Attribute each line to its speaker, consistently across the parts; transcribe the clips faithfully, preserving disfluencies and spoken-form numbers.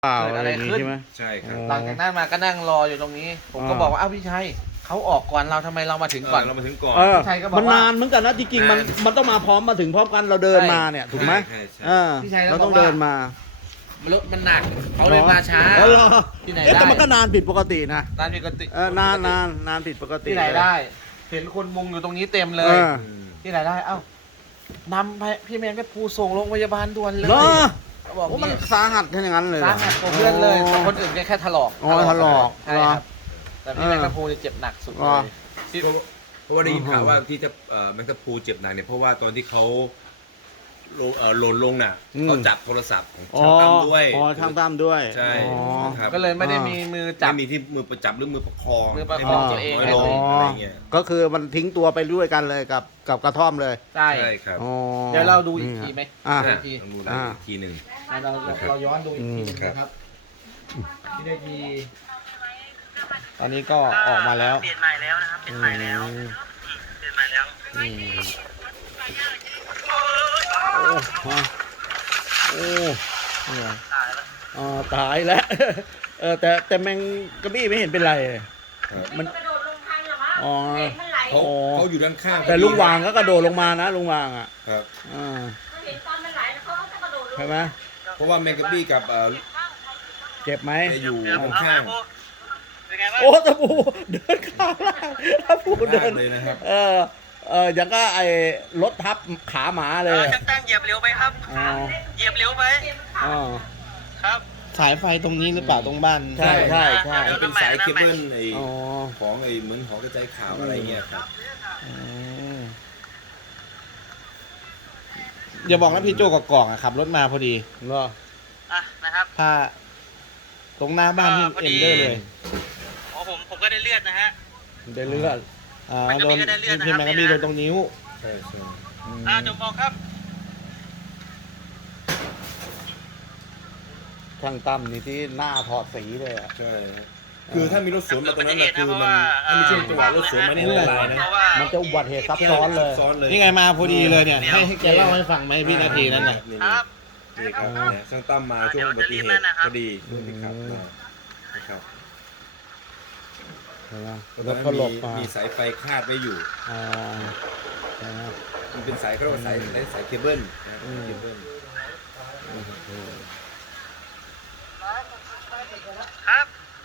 Speaker 1: เปล่า
Speaker 2: เกิด
Speaker 1: อะ
Speaker 2: อะไร ไร
Speaker 1: อย่างงี้
Speaker 2: ขึ้น
Speaker 1: ใช่ไหม
Speaker 3: ใช่ครับ
Speaker 1: อ๋อ
Speaker 2: หลังจากนั้นมาก็นั่งรออยู่ตรงนี้ ผมก็
Speaker 1: อ่า
Speaker 2: บอกว่าอ้าวพี่ชัยเขาออกก่อนเราทำไมเรามาถึงก่อน
Speaker 3: เเรามาถึงก่อน
Speaker 1: เออ
Speaker 2: พี่ชัยก็บอก
Speaker 1: มัน
Speaker 2: ว่า
Speaker 1: นานเหมือนกันนะจริงๆมัน
Speaker 3: นาน
Speaker 1: มันต้องมาพร้อมมาถึงพร้อมกันเราเดิน
Speaker 2: ใช่
Speaker 1: มาเนี่ยถูกไหม
Speaker 3: ใช่ใช่
Speaker 1: เออ
Speaker 2: พี่ชัยก็
Speaker 1: เราต้อง
Speaker 2: บอกว่า
Speaker 1: เดินมา
Speaker 2: มันรถมันหนักเขาเลยมาช้า
Speaker 1: เออเหรอ
Speaker 2: ที่ไหน
Speaker 1: เอ๊ะ
Speaker 2: ได้
Speaker 1: แต่มันก็นานผิดปกตินะ
Speaker 2: นานปกติ
Speaker 1: เออนานนานนานผิดปกติ
Speaker 2: ที่ไหนได้ เห็นคนมุงอยู่ตรงนี้เต็มเล
Speaker 1: เอย อ
Speaker 3: อืม
Speaker 2: ที่ไหนได้เอ้านำไปพี่แมนไปภูส่งโรงพยาบาลด่วนเลย
Speaker 1: เนาะ
Speaker 2: เขาบอก
Speaker 1: โอ้มัน
Speaker 2: เนี่ย
Speaker 1: สาหัสแค่อย่างนั้นเลยเหร
Speaker 2: สาหัสกว่าเพื่อนเลยแต่คนอื่นแค่ถลอก
Speaker 1: อ๋อถลอก
Speaker 2: ใช่ครับแต่พี่แมนกับภูจะเจ็บหนักสุดเล
Speaker 1: อ๋อ
Speaker 2: ยที่
Speaker 3: เพราะว่าเพราะว่าได้ยินข่าว
Speaker 1: อือฮึ
Speaker 3: ว่าที่จะเอ่อแมงกะพรูเจ็บหนักเนี่ยเพราะว่าตอนที่เขาลงเอ่อหล่นลงน่ะเขาจับโทรศัพท์ของ
Speaker 1: อ๋อ
Speaker 3: ช่างตั้มด้วย
Speaker 1: อ๋อช่างตั้มด้วย
Speaker 3: ใช่
Speaker 1: อ๋อ
Speaker 3: ครับ
Speaker 2: ก็เลยไม่ได้มีมือจับ
Speaker 3: ไม่มีที่มือประจับหรือมือประคอง
Speaker 2: มือประคอง
Speaker 3: ให้มัน
Speaker 2: ตัวเอง
Speaker 3: น้อยลง
Speaker 1: อ๋อ
Speaker 3: อะไรเงี้ย
Speaker 1: ก็คือมันทิ้งตัวไปด้วยกันเลยกับกับกระท่อมเลย
Speaker 2: ใช่
Speaker 3: ใช่ครับ
Speaker 1: อ๋อ
Speaker 2: เดี๋ยวเราดูอีกทีไหม
Speaker 1: อ่ะ
Speaker 2: ได้
Speaker 3: นะต้องดูได้
Speaker 1: อ่า
Speaker 3: อีกทีหนึ่ง
Speaker 2: เรา
Speaker 3: นะครับ
Speaker 2: เราย้อนดูอีกที
Speaker 1: อืม
Speaker 2: นะครับที่ได้ทีตอนนี้ก็ออกมาแล้ว
Speaker 4: เปลี่ยนใหม่แล้วนะครับ เปลี่ยนใหม่แล้ว
Speaker 1: อืม
Speaker 4: เปลี่ยนใหม่แล้ว
Speaker 1: อืมโอ้ฮะโอ้เนี่ย
Speaker 4: ตายแล้ว
Speaker 1: อ๋อตายแล้ว เออแต่แต่แมงกระบี้ไม่เห็นเป็นไร
Speaker 3: ครับ
Speaker 1: มัน
Speaker 5: กระโดดลงทางเหรอวะ
Speaker 1: อ๋อ
Speaker 5: เห็นมันไหล
Speaker 3: เขา
Speaker 1: อ๋อ
Speaker 3: เขาอยู่ด้านข้าง
Speaker 1: แต่ลุงวางก็กระโดดลงมานะลุงวางอ่ะ
Speaker 3: ครับ
Speaker 1: อ่า
Speaker 5: มันเห็นตอนมันไหลแล้วเขาก็กระโดดลง
Speaker 1: ใช่ไหม
Speaker 3: เพราะว่าแมงกะบี้กับเอ่อ
Speaker 1: เจ็บไหม
Speaker 3: จะอยู่
Speaker 1: อ๋อ
Speaker 3: ข้าง
Speaker 4: เป็นไงบ้าง
Speaker 1: โอ้ตะปูเดินข้างล่างตะปู
Speaker 3: ๆ
Speaker 1: เดิ
Speaker 3: ข้าน งเลยนะครับ
Speaker 1: เออเอออย่างก็ไอ้รถทับขาหมาเล
Speaker 4: เอย อช่างตั้งเหยียบเร็วไปครับ
Speaker 1: อ๋อ
Speaker 4: เหยียบเร็วไป
Speaker 1: อ๋อ
Speaker 4: ครับ
Speaker 2: สายไฟตรงนี้หรือเปล่าตรงบ้าน
Speaker 1: ใช่ใช่ใช่
Speaker 3: แล้วเป็นสายเคเบิลไอ้
Speaker 1: อ๋อ
Speaker 3: ของไอ้เหมือนหอกระจายข่าวอะไรเงี้ยครับ
Speaker 1: อืม
Speaker 2: อย่าบอกนะพี่โจกับกอกอะขับรถมาพอดี
Speaker 1: เหรอ
Speaker 4: อ่ะนะครับ
Speaker 2: ถ้าตรงหน้าบ้านพี่
Speaker 4: เออพอดี
Speaker 2: เอ็มเดอร์เลย
Speaker 4: อ๋อผมผมก็ได้เลือดนะฮะ
Speaker 1: ได้เลือด
Speaker 2: อ่า
Speaker 4: มันก็
Speaker 2: โด
Speaker 4: มี
Speaker 2: น
Speaker 4: ก็ได้เลือดนะครับ
Speaker 2: พี่แมนก็มี
Speaker 4: นี่
Speaker 2: โด
Speaker 4: นะ
Speaker 2: นตรงนิ้ว
Speaker 3: ใช่ใช่
Speaker 4: อ่าจงบอกครับ
Speaker 1: ช่างตั้มนี่ที่หน้าถอดสีเลยอ่ะ
Speaker 3: ใช่คือถ้ามีรถสวนมาตรงนั้นน่ะคือมันถ้ามีช่วงจังหวะรถสวนมานี่อันตรายนะ
Speaker 4: เพราะว่า
Speaker 1: มันจะอุบัติเหตุซับซ้อนเลย
Speaker 3: ซับซ้อนเลย
Speaker 2: นี่ไงมาพอดีเลยเนี่ย
Speaker 4: เดี๋ยว
Speaker 2: ให้ให้แกเล่าให้ฟังไหมพี่นาทีนั้นน่ะ
Speaker 3: นี่
Speaker 4: ครับ
Speaker 3: นี่ครับเนี่ยช่างตั้มมาช่วงอุบัติเหตุพอดีช่วงที่ขับมานะครับ
Speaker 1: ใช่ไหม
Speaker 3: ตอน
Speaker 1: ร
Speaker 3: นั้
Speaker 1: ถ
Speaker 3: น
Speaker 1: ก็หล
Speaker 3: มี
Speaker 1: บมา
Speaker 3: มีสายไฟคาดไว้อยู่
Speaker 1: อ่าใช่ไหม
Speaker 3: มันเป็นสายเขาเรียกว่าสายสายสายเคเบิลนะ
Speaker 1: อืม
Speaker 3: เคเบิล
Speaker 4: ครับ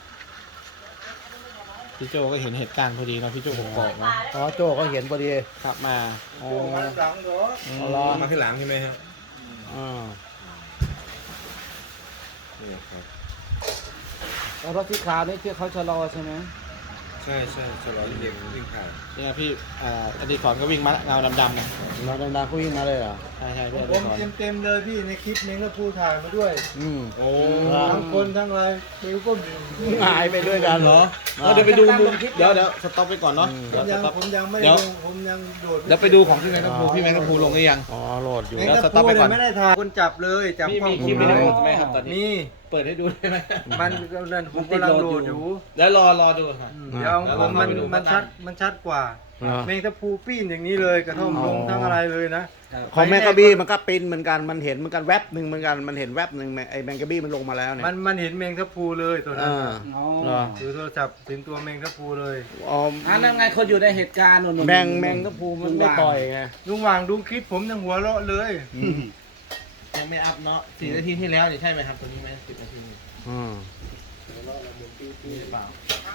Speaker 2: พี่โจก็เห็นเหตุการณ์พอดีเนาะพี่โจกกอกเนาะ
Speaker 1: อ๋อโจก็เห็นพอดี
Speaker 2: ขับมาอ๋อ
Speaker 1: เอาล้อ
Speaker 3: มาที่หลังใช่ไหมฮะ
Speaker 1: อ่า
Speaker 3: นี่ครับ
Speaker 1: แล้วรถที่คานี่ที่เขาชะลอใช่ไหม
Speaker 3: ใช่ใช่ชะลอเด็กวิ่งผ่าน
Speaker 2: เนี่ยพี่อ่าอดีศรก็วิ่งมาเงาดำๆนะ
Speaker 1: มาดังๆเขาวิ่งมาเลยเหรอ
Speaker 2: ใช่ใช่พี่อ
Speaker 6: ผ
Speaker 2: ดี
Speaker 6: ม
Speaker 2: ศร
Speaker 6: เต็มเต็มๆเลยพี่ในคลิปนี้ก็พูดถ่ายมาด้วย
Speaker 1: อืม
Speaker 3: โอ้
Speaker 6: ทั้งคนทั้งอะไรมิวก็มี
Speaker 1: หายไปด้วยกันเหรอ
Speaker 2: เออเดี๋ยวไปดูมุมเดี๋ยวเดี๋ยวสต็อปไปก่อนเนาะ
Speaker 1: อืม
Speaker 6: ผ
Speaker 2: เดี๋ยว
Speaker 6: ม
Speaker 2: ส
Speaker 6: ยัง
Speaker 2: ต็อป
Speaker 6: ผมยังไม่
Speaker 2: เดี๋
Speaker 6: ได้
Speaker 2: ยว
Speaker 6: ลงผมยังโดด
Speaker 2: เดี๋ยวไปดูของพี่แมงกะพรูพี่แมงกะพรูลงหรือยัง
Speaker 1: อ๋อโหลดอยู่
Speaker 6: เอง
Speaker 2: เดี๋ยว
Speaker 6: ก็
Speaker 2: สต็อปไปก่อน
Speaker 6: ไม่ได้ถ่ายคนจับเลยจับ
Speaker 2: มี
Speaker 6: กล้อง
Speaker 2: มีคลิป
Speaker 6: ผ
Speaker 2: วิ
Speaker 6: ม
Speaker 2: ดีโอ
Speaker 6: เลย
Speaker 2: ใช่ไหมครับตอนนี้
Speaker 6: นี่
Speaker 2: เปิดให้ดูได้ไหม
Speaker 6: มันก็นั่นผมกำลังโหลดอยู่
Speaker 2: แล้วรอรอดูค่ะ
Speaker 6: อืมเดี๋ยวเอา
Speaker 2: แล้ว
Speaker 6: ผมมัน
Speaker 2: เราไปดู
Speaker 6: มัน
Speaker 2: ข้างหน้า
Speaker 6: ชัดมันชัดกว่า
Speaker 1: เหรอ
Speaker 6: แมงตะพูปี้นอย่างนี้เลยกระท่อม
Speaker 1: อ๋อ
Speaker 6: ลงทั้งอะไรเลยนะ
Speaker 1: ของแมงกะบี้มันก็ปินเหมือนกันมันเห็นเหมือนกันแวบหนึ่งเหมือนกันมันเห็นแวบหนึ่งแมงไอ้แมงกะบี้มันลงมาแล้วเนี่ย
Speaker 6: มันมันเห็นแมงตะพูเลยตัวนั้น
Speaker 1: อ่า
Speaker 6: น่ะ
Speaker 1: เหรอ
Speaker 6: ถือโทรศัพท์เห็นตัวแมงตะพูเลย
Speaker 1: อ๋อ
Speaker 2: อ่านั่นไงคนอยู่ในเหตุการณ์นู่น
Speaker 1: แมงแมงกะพรูมันไม่ปล่อยไง
Speaker 6: ลุงวางดูคลิปผมยังหัวเราะเลย
Speaker 2: ยังไม่อัพเนาะสี่นาทีที่แล้วนี่ใช่ไหมครับตัวนี้ไหมสิบนาที
Speaker 1: อืม
Speaker 2: นี่หรือเปล่า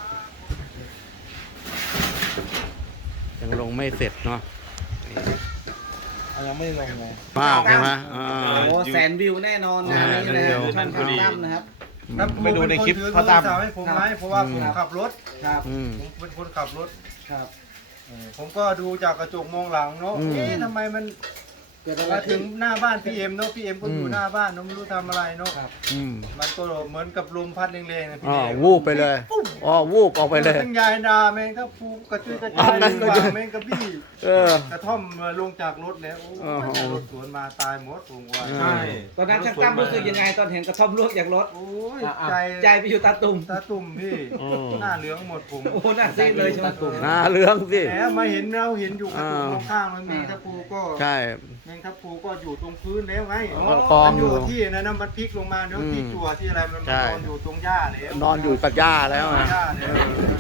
Speaker 1: ยังลงไม่เสร็จเนาะ
Speaker 2: เอายังไม่ได้ลงเลย
Speaker 1: มากใช่ไหมอ่า
Speaker 2: โอ้แสนวิวแน่นอนงานนี้นะ
Speaker 1: แสนวิว
Speaker 2: ช่องทางตั้มนะครับ
Speaker 6: แล้ว
Speaker 2: ไปดูในคลิป
Speaker 6: ผม
Speaker 2: เขา
Speaker 6: เป็น
Speaker 2: ตาม
Speaker 6: คนถือโทรศัพท์ให้ผมไหมเพราะว่าผมขับรถ
Speaker 2: ครับ
Speaker 1: อืม
Speaker 6: ผมเป็นคนขับรถ
Speaker 2: ครับ
Speaker 6: ผมก็ดูจากกระจกมองหลังเนาะ
Speaker 1: อืม
Speaker 6: เอ๊ะทำไมมัน
Speaker 2: เกิดอะไร
Speaker 6: มาถึ
Speaker 2: ขึ้
Speaker 6: ง
Speaker 2: น
Speaker 6: หน้าบ้านพี่เอ็มเนาะพี่เอ็มก็อยู่
Speaker 1: อืม
Speaker 6: หน้าบ้านเนาะไม่รู้ทำอะไรเนาะ
Speaker 2: ครับ
Speaker 1: อืม
Speaker 6: มันก็เหมือนกับลมพัดแรงๆนะพี่
Speaker 1: อ๋อ
Speaker 6: เอ็ม
Speaker 1: วูบไปเลยอ๋อวูบออกไปเลย
Speaker 6: ทั้งยายดาแมงทับพลูกระจุยกระจาย
Speaker 1: อันนั้นก็
Speaker 6: วา
Speaker 1: จะ
Speaker 6: งแมงกระบี้
Speaker 1: เออ
Speaker 6: กระท่อมลงจากรถแล้วโอ้
Speaker 1: อ๋อ
Speaker 6: ยรถสวนมาตายหมดผมว่า
Speaker 1: ใช่
Speaker 2: ตอนนั้นช่างตั้มรู้สึกยังไงตอนเห็นกระท่อมลวกจากรถ
Speaker 6: โอ้ย
Speaker 2: อ่ะอ่ะ
Speaker 6: ใจ
Speaker 2: ใจไปอยู่ตาตุ่ม
Speaker 6: ตาตุ่มพี่
Speaker 1: อืม
Speaker 6: หน้าเหลืองหมดผม
Speaker 2: โอ้โหน่าซีดเลยใช่ไหม
Speaker 1: หน้าเหลืองสิ
Speaker 6: แหมมาเห็นเราเห็นอยู่กระจกมองข้างมันมีทับพลูก็
Speaker 1: ใช่
Speaker 6: แมงทับพลูก็อยู่ตรงพื้นแล้วไง
Speaker 1: ก็กอง
Speaker 6: มัน
Speaker 1: อ
Speaker 6: อยู่ ยู่ที่นั้นนะมันพลิกลงมาเนาะ
Speaker 1: อืม
Speaker 6: ที่จั่วที่อะไรมัน
Speaker 1: ใช่
Speaker 6: นอนอยู่ตรงหญ้าแล้ว
Speaker 1: นอนอยู่กับหญ้าแล้วนะ
Speaker 6: หญ้าแล้ว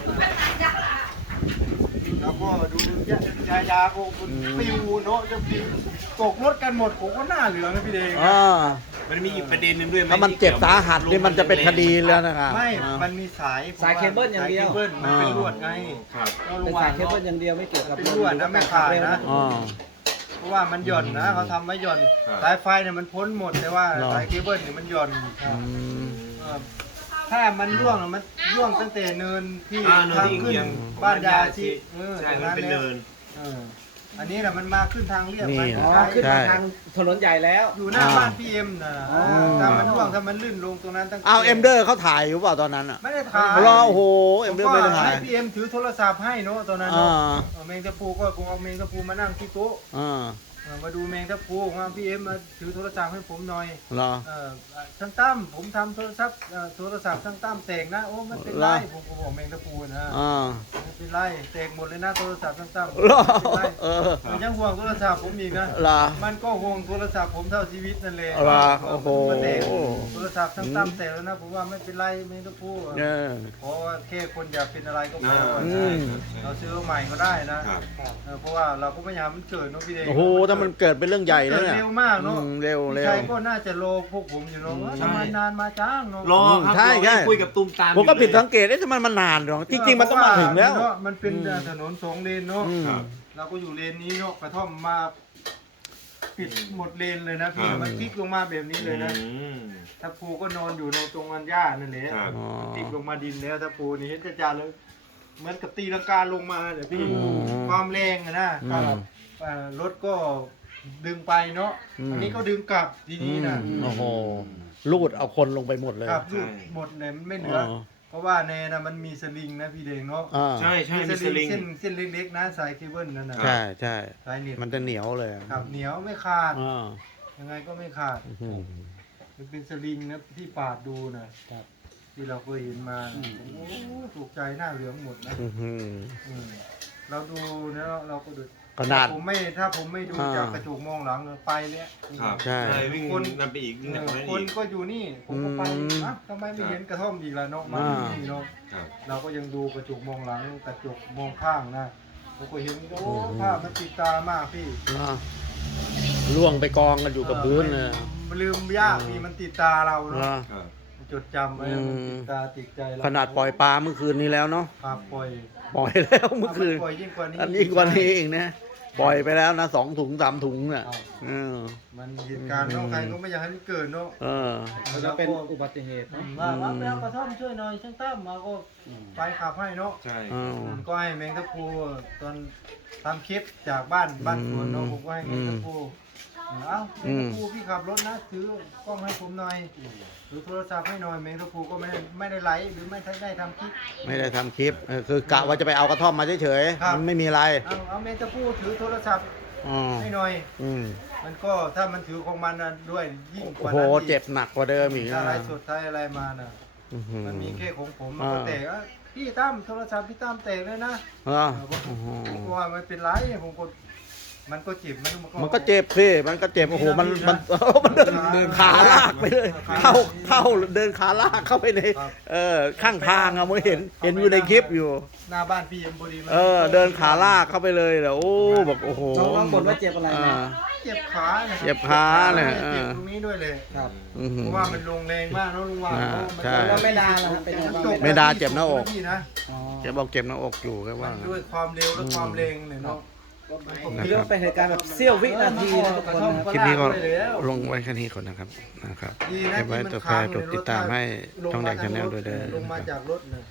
Speaker 6: แล้วก็ดูยายายาก็มันปิวเนาะจะปิวตกรถกันหมดผมก็หน้าเหลืองนะพี่เดง
Speaker 1: อ่า
Speaker 3: มันมีอีกประเด็นหนึงด้วยไห
Speaker 1: ถ้ามันเจ็บสาหัสนี่มันจะเป็นคดีแล้วนะครับ
Speaker 6: ไม่
Speaker 1: อ่า
Speaker 6: มันมีสาย
Speaker 2: สายเคเบิลอย่างเดียว
Speaker 6: สเคเบิลมันเป็นลวดไง
Speaker 3: ครับ
Speaker 6: ก็
Speaker 2: เป็
Speaker 6: ลุ
Speaker 2: น
Speaker 6: งห
Speaker 2: สา
Speaker 6: ว่าย น
Speaker 2: เคเบิลอย่างเดียวไม่เกี่ยวกับ
Speaker 6: เป็นลวดนะไม่ขาดนะ
Speaker 1: อ๋อ
Speaker 6: เพราะว่ามันหย่อนนะเขาทำไว้หย่อน
Speaker 3: ครับ
Speaker 6: สายไฟเนี่ยมันพ้นหมดแต่ว่า
Speaker 1: เหรอ
Speaker 6: สายเคเบิลเนี่ยมันหย่อน
Speaker 1: อืม
Speaker 6: เออถ้ามันร่วงอะมันร่วงตั้งแต่เนินที่
Speaker 3: อ่าเนิน
Speaker 6: ทาง
Speaker 3: ที่
Speaker 6: ขึ้น
Speaker 3: เอียง
Speaker 6: บ้านยา
Speaker 3: ชี
Speaker 6: ชีเออ
Speaker 3: ใช่
Speaker 6: ตรง
Speaker 3: มันเป็น
Speaker 6: แล้ว
Speaker 3: เนิน
Speaker 6: เอออันนี้แหละมันมาขึ้นทางเรียบ
Speaker 1: นี่
Speaker 6: ไป
Speaker 1: นะ
Speaker 2: อ๋อ
Speaker 6: ท้าย
Speaker 2: ขึ้น
Speaker 1: ใช่
Speaker 2: มาทางถนนใหญ่แล้ว
Speaker 6: อยู่หน้า
Speaker 1: อ่า
Speaker 6: บ้านพี่เอ็มนะ
Speaker 2: อ๋อ
Speaker 6: ถ้ามันร่วงถ้ามันลื่นลงตรงนั้นตั้งแต่
Speaker 1: เอาเอ็มเดอร์เขาถ่ายอยู่เปล่าตอนนั้นอ่ะ
Speaker 6: ไม่ได้ถ่าย
Speaker 1: รอโอ้โหเอ็มเดอร์ไม่ได้ถ่าย
Speaker 6: ให้พี่เอ็มถือโทรศัพท์ให้เนาะตอนนั้น
Speaker 1: อ่า
Speaker 6: เนาะเออแมงตะปูก็ผมเอาแมงตะปูมานั่งที่โต๊ะ
Speaker 1: อ่า
Speaker 6: เออมาดูแมงตะปูว่าพี่เอ็มมาถือโทรศัพท์ให้ผมหน่อย
Speaker 1: เหรอ
Speaker 6: เออช่างตั้มผมทำโทรศัพท์เอ่อโทรศัพท์ช่างตั้มแตกนะโอ้ไม่เป็นไร
Speaker 1: เหรอ
Speaker 6: ผมก็บอกแมงตะปูนะ
Speaker 1: อ่า
Speaker 6: ไม่เป็นไรแตกหมดเลยนะโทรศัพท์ช่างตั้ม
Speaker 1: เหรอ
Speaker 6: ไม่เป็นไร
Speaker 1: เออ
Speaker 6: มันยังห่วงโทรศัพท์ผมอีกนะ
Speaker 1: เหรอ
Speaker 6: มันก็ห่วงโทรศัพท์ผมเท่าชีวิตนั่นเลย
Speaker 1: เหรอโอ้โห
Speaker 6: มันแตกโทรศัพท์ช่างตั้มแตกแล้วนะผมว่าไม่เป็นไรแมงตะปู
Speaker 1: เออ
Speaker 6: เพราะว่าแค่คนอยากเป็นอะไรก็พอ
Speaker 3: อ่า
Speaker 1: อืม
Speaker 6: เราซื้อใหม่ก็ได้นะครับ เออเพราะว่าเราก็ไม่อยากให้มันเกิดเนอะพี่เดง
Speaker 1: โอ้โหถ้ามันเกิดเป็นเรื่องใหญ่แล้ว
Speaker 6: เกิด
Speaker 1: เนี่ย
Speaker 6: เร็วมากเนาะ
Speaker 1: อืมเร็ว
Speaker 6: พี่
Speaker 1: เร็ว
Speaker 6: ชัยก็น่าจะโลพวกผมอยู่เนาะว่า
Speaker 3: ใช่
Speaker 6: ทำไมนานมาจ้างเนาะ
Speaker 3: รอครับ
Speaker 1: ใช่ใช่
Speaker 3: รอคุยกับตุ้มตาม
Speaker 1: ผมก็
Speaker 3: อยู่
Speaker 1: ผิด
Speaker 3: เลย
Speaker 1: สังเกตเอ๊ะทำไมมันนานหรอจริงๆมันต้องมาถึงแล้ว
Speaker 6: เพราะามันเป็น
Speaker 1: อืม
Speaker 6: ถนนสองเลนเนาะ
Speaker 1: อืม
Speaker 3: ครับ
Speaker 6: เราก็อยู่เลนนี้เนาะกระท่อมมาปิดหมดเลนเลยนะพี่
Speaker 3: ครับ
Speaker 6: มันพลิกลงมาแบบนี้เลยนะ
Speaker 3: อืม
Speaker 6: ถ้าภูก็นอนอยู่ในตรงอันหญ้านั่นแหละ
Speaker 3: ครับ
Speaker 1: อ๋อ
Speaker 6: พลิกลงมาดินแล้วถ้าภูนี่เห็นจะจาเลยเหมือนกับตีลังกาลงมาเดี๋ยวพี่
Speaker 1: อืม
Speaker 6: ความแรงอะนะ
Speaker 1: อืม
Speaker 6: ก็เอ่อรถก็ดึงไปเนาะ
Speaker 1: อืม
Speaker 6: อันนี้ก็ดึงกลับทีนี้นะ
Speaker 1: อืมโอ้โหลูดเอาคนลงไปหมดเลย
Speaker 6: ครับรูดหมดเลยมันไม่เหลืออ
Speaker 1: อ
Speaker 6: เพราะว่าในนะมันมีสลิงนะพี่เดงเนาะ
Speaker 1: อ่า
Speaker 3: ใช่ใช่
Speaker 6: มี
Speaker 3: มี
Speaker 6: ส
Speaker 3: ส
Speaker 6: ลิ
Speaker 3: ลิ
Speaker 6: ง
Speaker 3: ง
Speaker 6: เส้นเส้นเล็กๆนะสายเคเบิลนั่นนะ
Speaker 1: ใช่ใช่
Speaker 6: สายเน็ต
Speaker 1: มันจะเหนียวเลย
Speaker 6: ครับเหนียวไม่ขาด
Speaker 1: อ่า
Speaker 6: ยังไงก็ไม่ขาด
Speaker 1: อื้อหือ
Speaker 6: มันเป็นสลิงนะที่ปาดดูนะที่เราเคยเห็นมานะโอ้โหถูกใจหน้าเหลืองหมดนะ
Speaker 1: อื้อหือ
Speaker 6: อืมเราดูแล้วเราก็ดู
Speaker 1: ขนาด
Speaker 6: ผมไม่ถ้าผมไม่ดู
Speaker 1: อ่า
Speaker 6: จากกระจกมองหลังไปเนี่ย
Speaker 3: ครับ
Speaker 1: ใช่
Speaker 3: วิ่งนั่นไปอีกวิ่ง
Speaker 6: เอ
Speaker 3: นั่น
Speaker 6: อ
Speaker 3: ไป
Speaker 6: คน
Speaker 3: อีก
Speaker 6: ก็อยู่นี่ผมก็ไป
Speaker 1: อืม
Speaker 6: อ่ะทำไมไม่เห็นกระท่อมอีกล่ะเนาะมา
Speaker 1: อ่า
Speaker 6: ที่นี่เนาะ
Speaker 3: ครับ
Speaker 6: เราก็ยังดูกระจกมองหลังกระจกมองข้างนะผมก็เห็นโอ้ภาพมันติดตามากพี่
Speaker 1: อ่าล่วงไปกองกันอยู่กับพื้นเลย
Speaker 6: มันลืมยากพี่มันติดตาเราเนาะ
Speaker 1: อ่า
Speaker 3: ครับ
Speaker 6: จดจำไว้มันติดตาติดใจเรา
Speaker 1: ขนาดปล่อยปลาเมื่อคืนนี้แล้วเนาะ
Speaker 6: ครับปล่อย
Speaker 1: ปล่อยแล้วเมื่อคืน
Speaker 6: ปล่อยยิ่งกว่านี้
Speaker 1: อันนี้กว่านี้เองนะปล่อยไปแล้วนะสองถุงสามถุงเนี่ย
Speaker 6: ครับ
Speaker 1: เออ
Speaker 6: มันเหตุการณ์เนาะใครก็ไม่อยากให้มันเกิดเนาะ
Speaker 1: เออ
Speaker 2: มันจะเป็นอุบัติเหตุ
Speaker 6: อื
Speaker 2: เนาะ
Speaker 6: มว่าว่าไปเอากระท่อมช่วยหน่อยช่างตั้มมาก็ไปขับให้เนาะ
Speaker 3: ใช่
Speaker 1: อ้าว
Speaker 6: ผมก็ให้แมงทับพลูตอนทำคลิปจากบ้านบ้านสวนเนาะ
Speaker 1: อืม
Speaker 6: ผมก็ให้แมงทับพลูเอ้าแมงทับพลูพี่ขับรถนะถือกล้องให้ผมหน่อยถือโทรศัพท์ให้หน่อยแมงทับพลูก็ไม่ได้ไม่ได้ไลฟ์หรือไม่ได้ทำคลิป
Speaker 1: ไม่ได้ทำคลิปเออคือกะว่าจะไปเอากระท่อมมาเฉย
Speaker 6: ครับ
Speaker 1: ๆมันไม่มีอะไร
Speaker 6: เอาเอาแมงทับพลูถือโทรศัพท์
Speaker 1: อ๋อ
Speaker 6: ให้หน่อย
Speaker 1: อืม
Speaker 6: มันก็ถ้ามันถือของมันนะด้วยยิ่งก
Speaker 1: โอ้
Speaker 6: ว่า
Speaker 1: โห
Speaker 6: นั้นอีก
Speaker 1: เจ็บหนักกว่าเดิมอีก
Speaker 6: ถ้า
Speaker 1: นะ
Speaker 6: อะไรสดท้ายอะไรมาน่ะ
Speaker 1: อื้อหือ
Speaker 6: มันมีแค่ของผมมันก็
Speaker 1: อ่า
Speaker 6: แตกอ่ะพี่ตั้มโทรศัพท์พี่ตั้มแตกเลยนะ
Speaker 1: เหรอ
Speaker 6: เออผม
Speaker 1: โอ้โห
Speaker 6: ผมก็ว่ามันเป็นไรผมก็มันก็เจ็บมัน
Speaker 1: มันก็เจ็บสิมันก็เจ็บโอ้โหมันมันเออมันเดินเดินขาลากไปเลยเข้าเข้าเดินขาลากเข้าไปในเออข้างทางอะมึงเห็นเห็นอยู่ในคลิปอยู่
Speaker 6: หน้าบ้านพี่เอ็มพอดีมัน
Speaker 1: เออ เดินขาลากเข้าไปเลยเหรอโอ้แบบโอ้โห
Speaker 2: น้องน้องบ่นว่าเจ็บอะไร
Speaker 1: อ่า
Speaker 2: นะ
Speaker 6: เจ็บขานี่ย
Speaker 1: เจ็บขาเนี่ย
Speaker 6: เจ็บตรงนี้ด้วยเลย
Speaker 2: ครับ
Speaker 1: อื้อ
Speaker 6: เพ
Speaker 1: หือ
Speaker 6: ราะว่ามันลงแรงมากเนอะลุงว่า
Speaker 1: อ่า
Speaker 6: เนอะน
Speaker 1: ใช่
Speaker 2: แล้วไม่ดาล่ะครับเป็นไงบ้าง
Speaker 1: ไม่ดาเจ็บหน้าอก
Speaker 6: พี่นะ
Speaker 2: อ๋อ
Speaker 1: แกบอกเจ็บหน้าอกอยู่แค่
Speaker 6: มั
Speaker 1: ว่า
Speaker 6: นด้วยความเร็วและความแรงเนี่ยเนาะ
Speaker 2: เรียกว่าเป็นเหตุการณ์แบบเสี้ยววินาทีนะทุกคนนะครับ
Speaker 1: คลิปนี้ก็ลงไว้แค่นี้ก่อนนะครับนะครับ
Speaker 6: ดีนะ
Speaker 1: เก็บไว้
Speaker 6: ที่มัน
Speaker 1: ต่อไป
Speaker 6: ค้าง
Speaker 1: กดติดตามให้
Speaker 6: ลง
Speaker 1: ช่องแดง
Speaker 6: จ
Speaker 1: ชาก แนล
Speaker 6: รถ
Speaker 1: ด้วยเด้อ
Speaker 6: ลงมา
Speaker 1: นะครับ
Speaker 6: จากรถเนี่ย